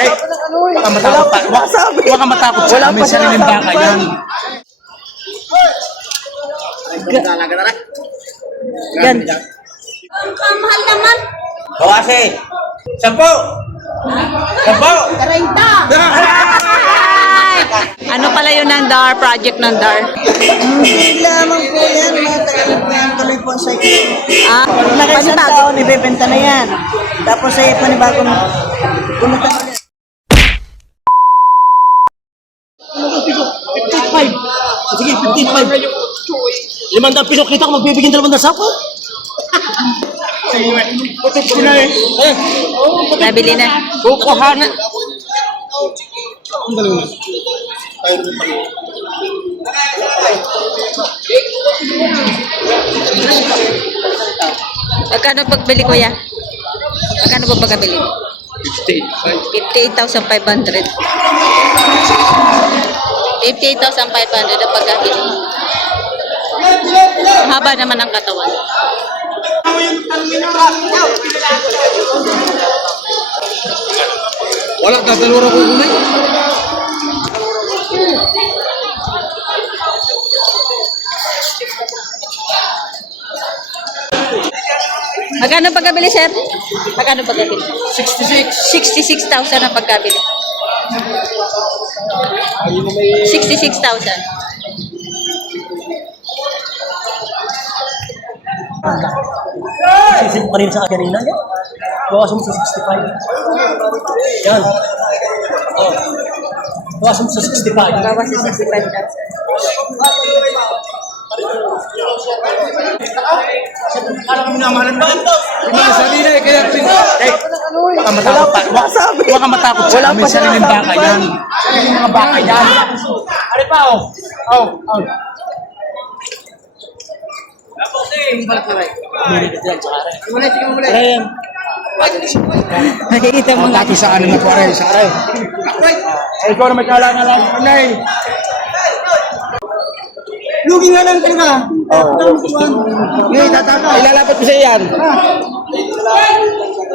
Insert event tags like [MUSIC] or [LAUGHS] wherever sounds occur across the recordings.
Eh, baka matakot pa. Baka, matakot siya. May sariling baka yan. Gan. Ang mahal naman. Bawasi. Sampo. Sampo. 30. [LAUGHS] Ano pala yun ng DAR, project ng DAR? Hindi lamang po yan, mga tagal po yan, tuloy po ang cycle. Ah, Pag nakaisang taon, ibebenta na yan. Tapos ay panibagong pumunta ulit. 55. Sige, 55. Limandang piso kita ko magbibigyan dalawang dasapo. Putik ko na eh. Eh, Nabili na. kukuhana. Magkano pagbili kuya? Magkano ba pagkabili? 58,500. 58,500 ang pagkabili. Haba naman ang katawan. Wala, dadalawara ko kunay. Magkano pagkabili, sir? Magkano pagkabili? 66. 66,000 ang pagkabili. 66,000. Isip pa rin sa kanina yan. Bawasan mo sa 65. Yan. Oh. Bawasan mo sa 65. Bawas sa 65,000. Kala kami namahalan ba? Hindi sa sarili eh, kaya Eh, baka matakot pa. Baka, baka matakot siya. May sariling baka yan. Sariling mga baka yan. Ano pa oh? Oh, oh. Nakikita mo nga. Dati sa ano na po, aray, sa aray. Ay, ikaw na may kalangan lang. Lugi nga lang talaga. Ngayon, tatata. Ilalapat ko sa iyan.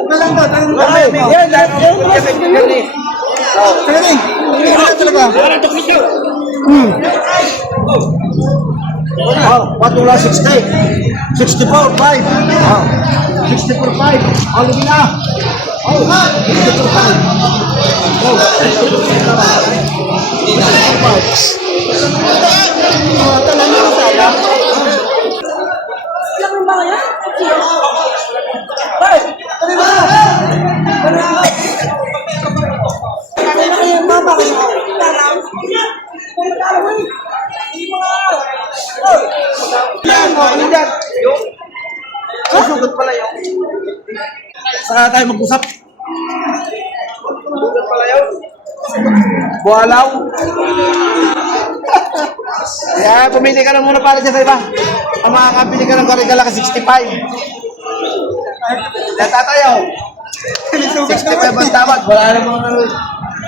Talang ba? Talang? Ay, yan, yan, yan. Yan eh. Talaga eh. Lugi lang talaga. Tukmito. Oh, patula 60. 64, 5. Oh. 64, 5. Oh, lugi na. Oh, 64, 5. Oh, 64, 5. Saka tayo mag-usap. Bualaw. [LAUGHS] Kaya pumili ka na muna para dyan sa iba. Ang makakabili ka ng karigala ka 65. Yan tatayo. 65 ang tawad. Wala na mga ano.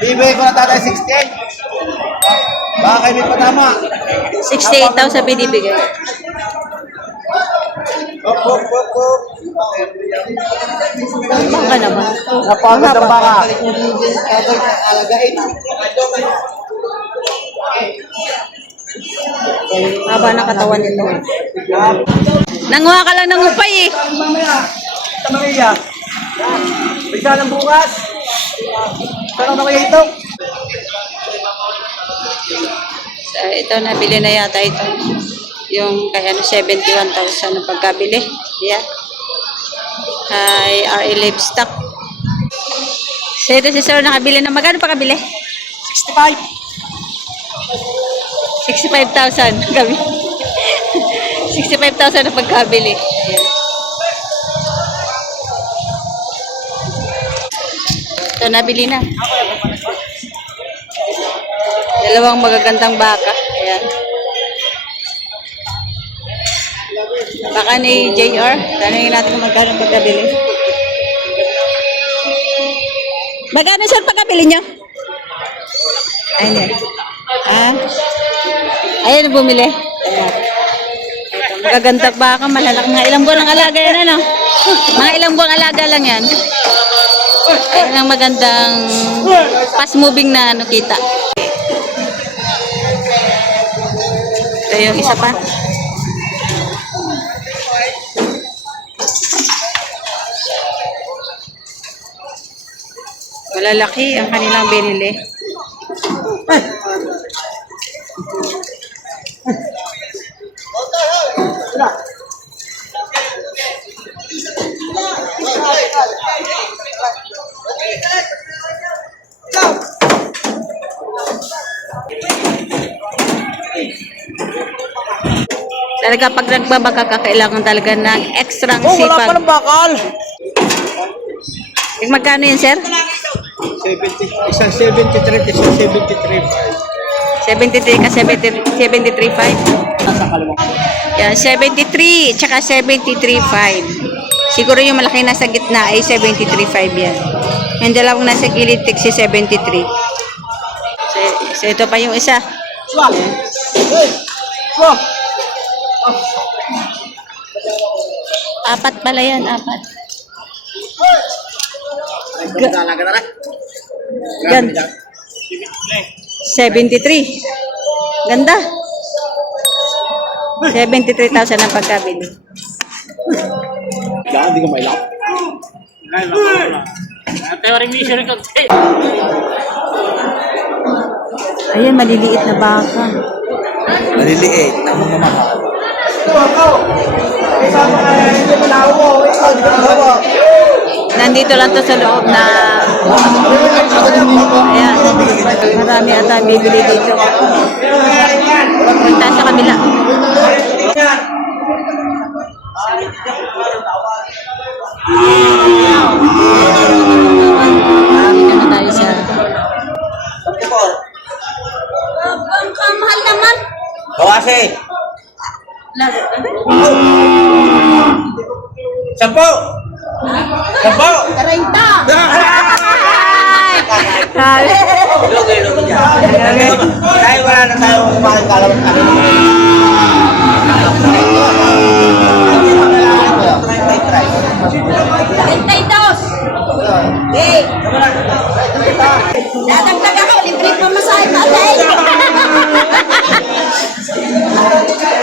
Ibigay ko na tatay 68. Baka kayo may patama. 68,000 binibigay. Op, op, op, op. Baka naman. Napagod ang baka. Haba ng katawan nito. Nanguha ka lang ng upay eh. Mamaya. Sa Maria. Bisa ng bukas. Saan ako ito? So, ito, nabili na yata ito. Yung kaya ano, 71,000 ang pagkabili. Yan. Kay RA Livestock. So, ito si Sir nakabili na. Magkano pa kabili? 65. 65,000 [LAUGHS] gabi. 65,000 ang pagkabili. Ayan. Ito, nabili na. Dalawang magagandang baka. Baka ni JR. Tanungin natin kung magkano pagkabili. Magkano sir pagkabili nyo? Ayun yan. Ah. Ayan bumili. Ayan. Ito, magagandang baka, malalaki. Mga ilang buwan ang alaga yan, ano? Mga ilang buwan alaga lang yan. Ayun ang magandang fast moving na ano kita. Ito yung isa pa. Malalaki ang kanilang binili. Talaga pag nagbabaka ka, kailangan talaga ng extra Oh, wala pa sipag. ng bakal. Eh, Magkano yun, sir? 70, isang 73, isang 73. 73 ka 70 73.5. Yan, 73 tsaka 73.5. Siguro yung malaki nasa gitna ay 73.5 yan. Yung dalawang nasa gilid tig si 73. So, so ito pa yung isa. Apat pala yan, apat. Ganda. 73. Ganda. 73,000 ang pagkabili. Kaya hindi ko mailap. Ayan, maliliit na baka. Maliliit. Tama naman. Nandito lang to sa loob na Ayan. Marami ata bibili dito. Punta sa kabila. Dito na tayo sa Ang ang mahal naman. Kawase! Sampo! Sampo! 30. Grabe. Dahil wala na tayo kumain kalawang ano. Tentaitos. Eh. Dadagdag ako, libre pa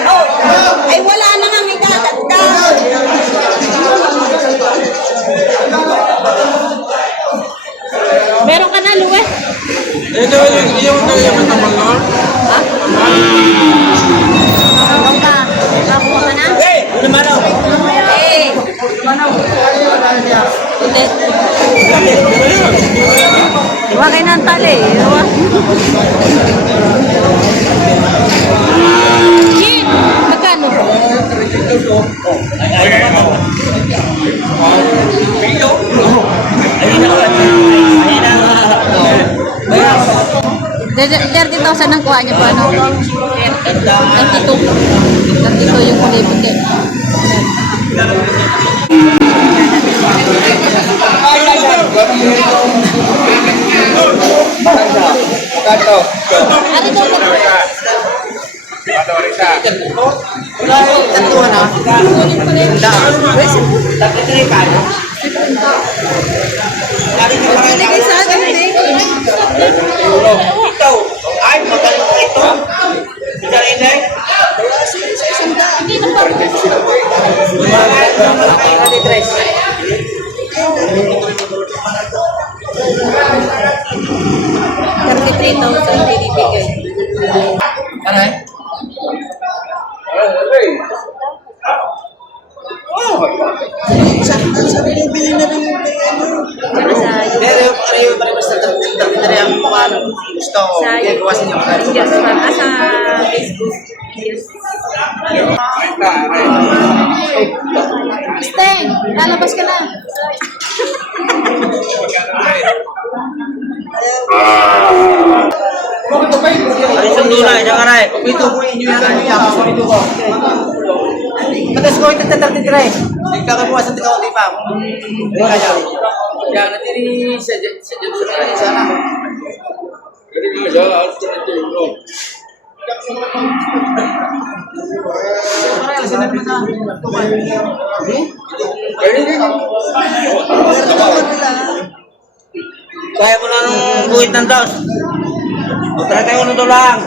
oh, [LAUGHS] ay wala na nga 30,000 ang kuha niya po, ano? 32. 32 yung kulay puti. Kato. Ari daw ka. Tatuan ha? Ibigay Gusto ko. Sa- gawasin niyo magkano. Yes, ma'am. Ah, sa Facebook. Yes. Steng, lalabas ka na. Ay, isang dula, isang aray. Pagpito ko inyo yung ano niya. Pagpito ko. Matas ko. Hindi ka kabuwasan din ako, di pa. Kaya. Natiri sa sa Johnson na sana. Jadi mo siya, alas ko nito yung Kaya mo na nung buhit ng dos. Talaga ko nito lang.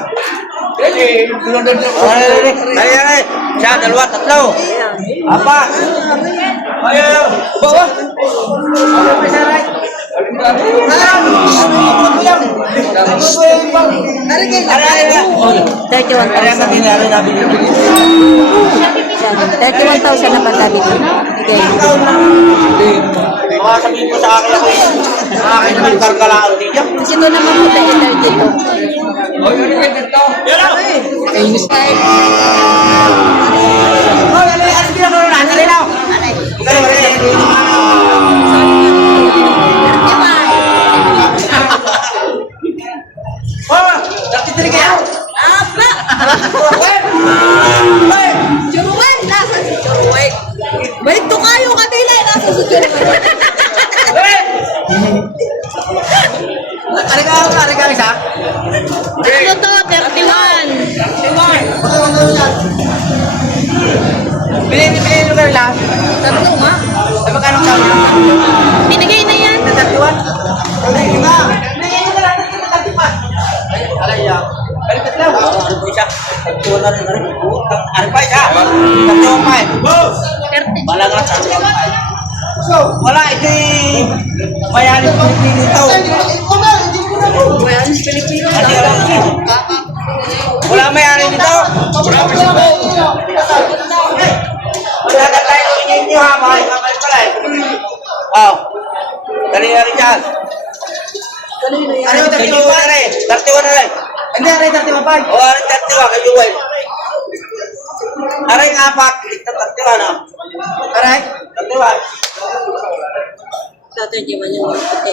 Ay, ay, ay. Siya, dalawa, tatlo. Apat. Ay, ay, ay. Bawa. Ari, ari, ari. 31,000. Ari, ang natin, ari, nabili. 31,000 na pagkabili. Okay. Baka sabihin mo sa akin ako, sa akin naman karkalaan din yan. Kasi ito naman po tayo 32. Yan o! Kainis ka eh. Oh, ano yung ano ginagawa na? Rin ako? Ano rin? Oh, nakitiri kaya? Apa? Churuwen! Nasa si Churuwen? Na. Ano pa siya? Tatluan pa eh. Wala pa eh. Wala, ito bayanin ko dito. Bayan, Pilipino. Kasi alam ko. Wala may-ari dito. Magkakal tayo ninyo ha, ikamay pala eh. Oh. Dali na rin dyan. Ano yung 31 na rin? 31 na rin. Hindi, aray 31 pa. O, aray 31, kayo Joel. Aray nga apat, ito 31 ah. Aray? 31. Ito 31 yung puti.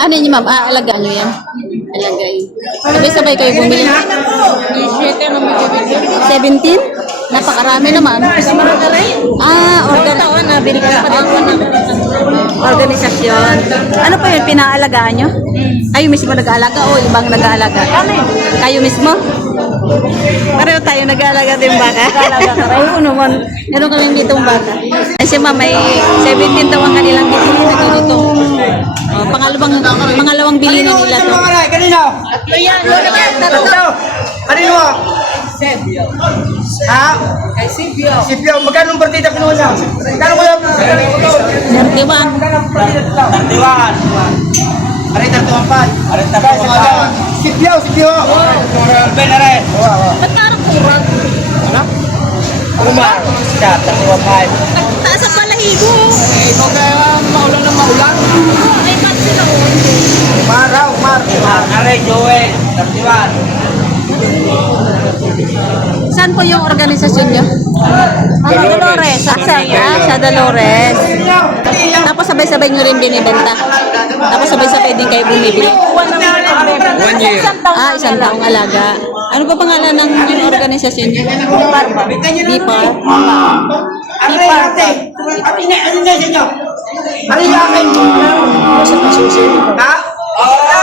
Ano niyo ma'am? Ah, alagaan niyo yan? Alagay. Sabay-sabay kayo bumili? 17? Napakarami naman. Ah, organ. Organisasyon. Ano pa yun? Pinaalagaan nyo? Kayo mismo nag-aalaga o ibang nag-aalaga? Kayo mismo? Pareho tayo nag-aalaga din baka. Nag-aalaga ka rin. [LAUGHS] Oo naman. Meron kami ditong baka. Kasi ma, may 17 daw ang kanilang bibili na dito. Oh, pangalawang, pangalawang bili na nila to. Kanino? Tatlo yan. Tatlo. Kanino? Sebio. Ha? Kay Sibio. Sibio. Magkano ang partida kinuha niya? Magkano ko yung... 31. Magkano ang partida ito? Tartiwan. Aray, tartiwan pa. Aray, tartiwan pa. Sibio, Sibio. Ben, aray. Ba't parang kurang? Umar. Siya, tartiwan pa. Taas ang balahibo. Eh, ikaw kaya maulan na maulan. Ay, ba't sila Umar, Umar. Umar. Aray, Joel. Tartiwan. Saan po yung organisasyon nyo? Sa Dolores. Sa, ah, sa Dolores. Tapos sabay-sabay nyo rin binibenta. Tapos sabay-sabay din kayo bumibili. One year. Ah, isang taong alaga. Ano pa pangalan ng yung organisasyon nyo? Bipar? Bipar? Ate. Ate, na- ano na siya? Aray, akin. Ha?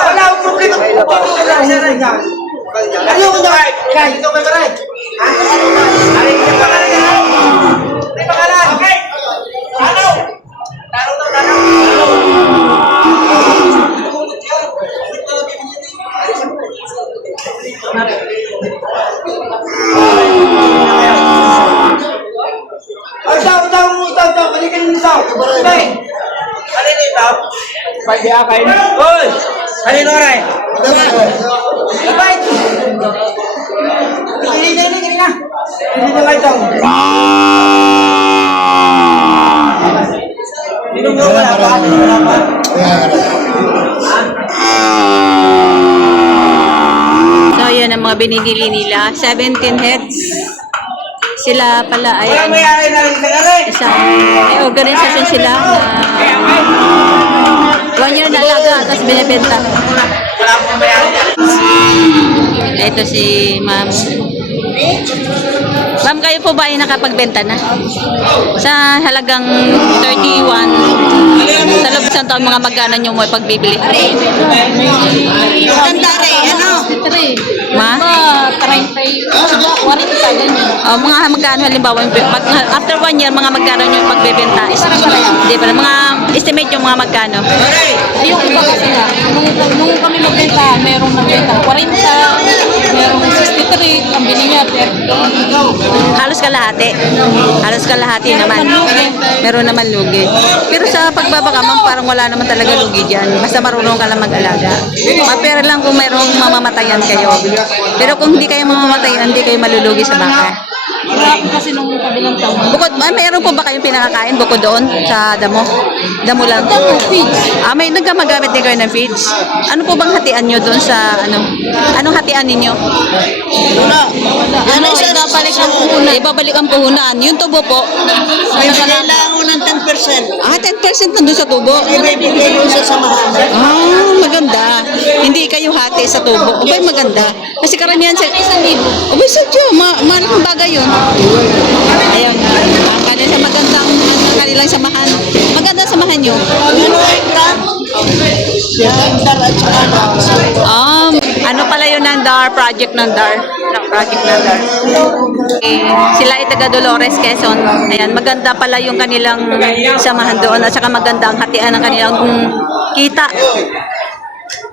Wala akong problema. Wala akong problema. Ano yung kunya? Kay, ito may maray. Ha? Aray, yung pangalan niya. May pangalan. Okay. Ano? Taro to, taro. Ay, tao, tao, tao, tao, balikan niyo tao. Bay. Kanino yung tao? Pag di akay. Hoy! Kanino rin? Bay! Kini na, kini na. Kini na kayo tao. Sino mo wala pa? Wala pa? So, yun ang mga binibili nila. 17 heads. Sila pala ay isang may organisasyon sila na one year na alaga tapos binibenta. Wala pong may-ari na. Ito si ma'am. Ma'am, kayo po ba ay nakapagbenta na? Sa halagang 31, sa loob sa taon, mga magkano nyo mo pagbibili? Tanda rin, ano? Ma? Mga 30, 40 ganyan. Oh, mga magkano halimbawa yung pag, after one year mga magkano yung pagbebenta? Is, hindi pa mga estimate yung mga magkano. Yung iba kasi nga, nung, nung kami magbenta, merong nagbenta 40, merong 63, ang bili niya 30. Halos kalahati. Halos kalahati naman. Meron naman lugi. Pero sa pagbabaka, ma'am, parang wala naman talaga lugi dyan. Basta marunong ka lang mag-alaga. Mapera lang kung mayroong mamamatayan kayo. Pero kung hindi kayo mamamatayan, hindi kayo malulugi sa baka. Hirap kasi nung kabilang taon. Bukod, ah, mayroon po ba kayong pinakakain bukod doon sa damo? Damo lang? Damo, feeds. Ah, may nagkamagamit din kayo ng feeds? Ano po bang hatian nyo doon sa, ano? Anong hatian ninyo? Ano, ibabalik ang puhunan. Ibabalik ang puhunan. Yung tubo po, Kailangan mo ng 10%. ah, 10% nandun sa tubo. Ibibigay mo sa samahan. Hati sa tubo. Abay, maganda. Kasi karamihan sa... Abay, sadyo. Ma malaking bagay yun. Ayun. Ang kanilang magandang ang kanilang samahan. Maganda samahan nyo. Ano Um, ano pala yun ng DAR? Project ng DAR. Ng project ng DAR. Eh, sila ay taga Dolores, Quezon. Ayan, maganda pala yung kanilang samahan doon at saka maganda ang hatian ng kanilang mm, kita.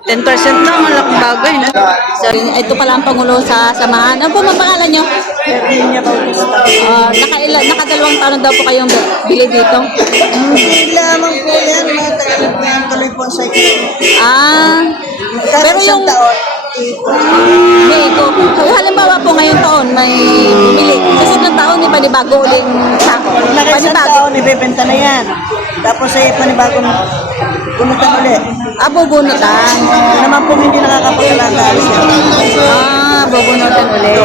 10% lang, malaking bagay, no? So, ito pala ang pangulo sa samahan. Ano po ang pangalan nyo? Uh, nakailan, nakadalawang taon daw po kayong bili dito. Hindi lamang po yan. Matagal po yan. Tuloy po sa Ah, pero yung... May ito. Halimbawa po ngayong taon, may bumili. Kasi ng taon, may panibago uling sako. Panibago. taon, ibebenta na yan. Tapos ay panibagong gunutan ulit. Ah, bubunutan. Naman po hindi nakakapagalaga. Ah, bubunutan ulit.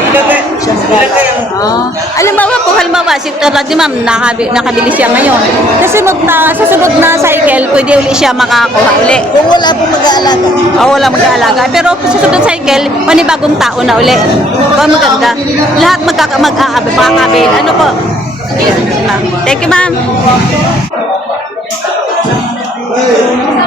Ah. Halimbawa po, halimbawa, si Tara di ma'am, nakabi, nakabili siya ngayon. Kasi mag, na, sa sunod na cycle, pwede uli siya makakuha uli. Kung wala po mag-aalaga. O wala mag-aalaga. Pero sa sunod cycle, panibagong tao na uli. Ba maganda. Lahat magkaka mag-aabi, makakabil. Ano po? Thank you, ma'am. Amém.